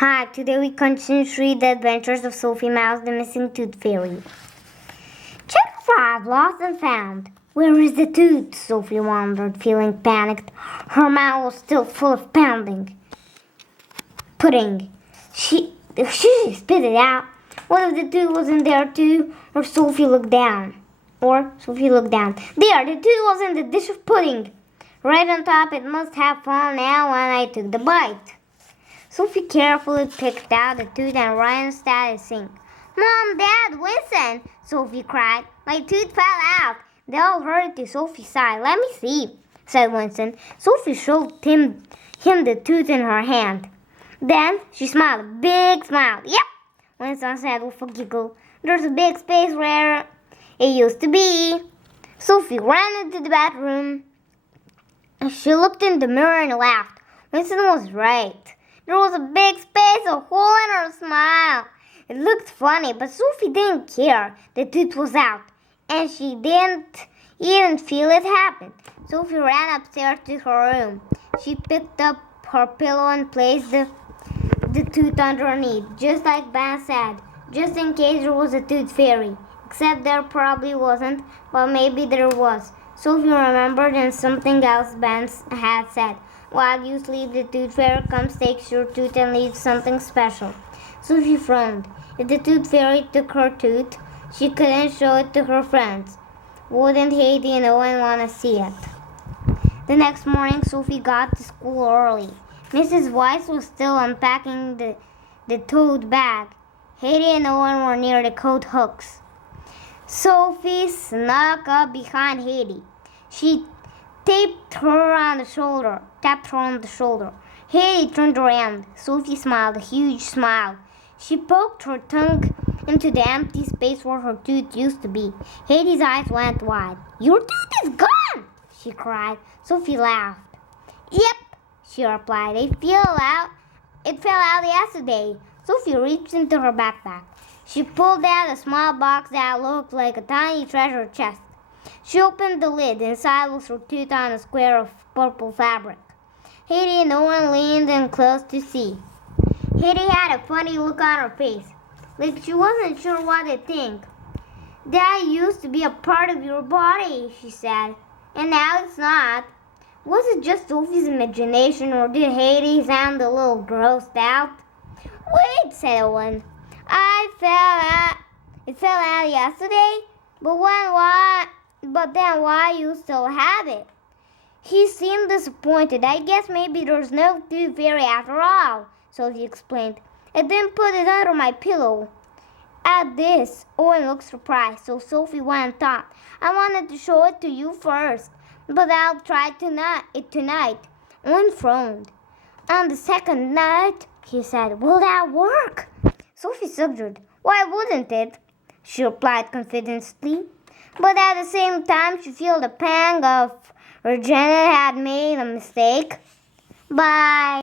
Hi, today we continue to read the Adventures of Sophie Mouse, the Missing Tooth Fairy. Chapter 5, Lost and Found. Where is the tooth? Sophie wondered, feeling panicked. Her mouth was still full of pudding. She spit it out. What if the tooth wasn't there too? Sophie looked down. There, the tooth was in the dish of pudding. Right on top, it must have fallen out when I took the bite. Sophie carefully picked out the tooth and Ryan started to sing. Mom, Dad, listen! Sophie cried. My tooth fell out. They all hurried to Sophie's side. Let me see, said Winston. Sophie showed him the tooth in her hand. Then she smiled a big smile. Yep, Winston said with a giggle. There's a big space where it used to be. Sophie ran into the bathroom. She looked in the mirror and laughed. Winston was right. There was a big space, a hole in her smile. It looked funny, but Sophie didn't care. The tooth was out, and she didn't even feel it happen. Sophie ran upstairs to her room. She picked up her pillow and placed the tooth underneath, just like Ben said, just in case there was a tooth fairy. Except there probably wasn't, but maybe there was. Sophie remembered and something else Ben had said. While you sleep, the tooth fairy comes, takes your tooth, and leaves something special. Sophie frowned. If the tooth fairy took her tooth, she couldn't show it to her friends. Wouldn't Heidi and Owen want to see it? The next morning, Sophie got to school early. Mrs. Weiss was still unpacking the tote bag. Heidi and Owen were near the coat hooks. Sophie snuck up behind Heidi. She tapped her on the shoulder. Heidi turned around. Sophie smiled, a huge smile. She poked her tongue into the empty space where her tooth used to be. Heidi's eyes went wide. Your tooth is gone, she cried. Sophie laughed. Yep, she replied. It fell out yesterday. Sophie reached into her backpack. She pulled out a small box that looked like a tiny treasure chest. She opened the lid. Inside was her tooth on a square of purple fabric. Heidi and Owen leaned in close to see. Heidi had a funny look on her face, like she wasn't sure what to think. That used to be a part of your body, she said, and now it's not. Was it just Sophie's imagination, or did Heidi sound a little grossed out? Wait, said Owen. It fell out yesterday, but then why you still have it? He seemed disappointed. I guess maybe there's no tooth fairy after all, Sophie explained. I didn't put it under my pillow. At this, Owen looked surprised, so Sophie went and thought, I wanted to show it to you first, but I'll try tonight. Owen frowned. On the second night, he said, will that work? Sophie shuddered. Why wouldn't it? She replied confidently. But at the same time, she felt the pang of Regina had made a mistake. Bye.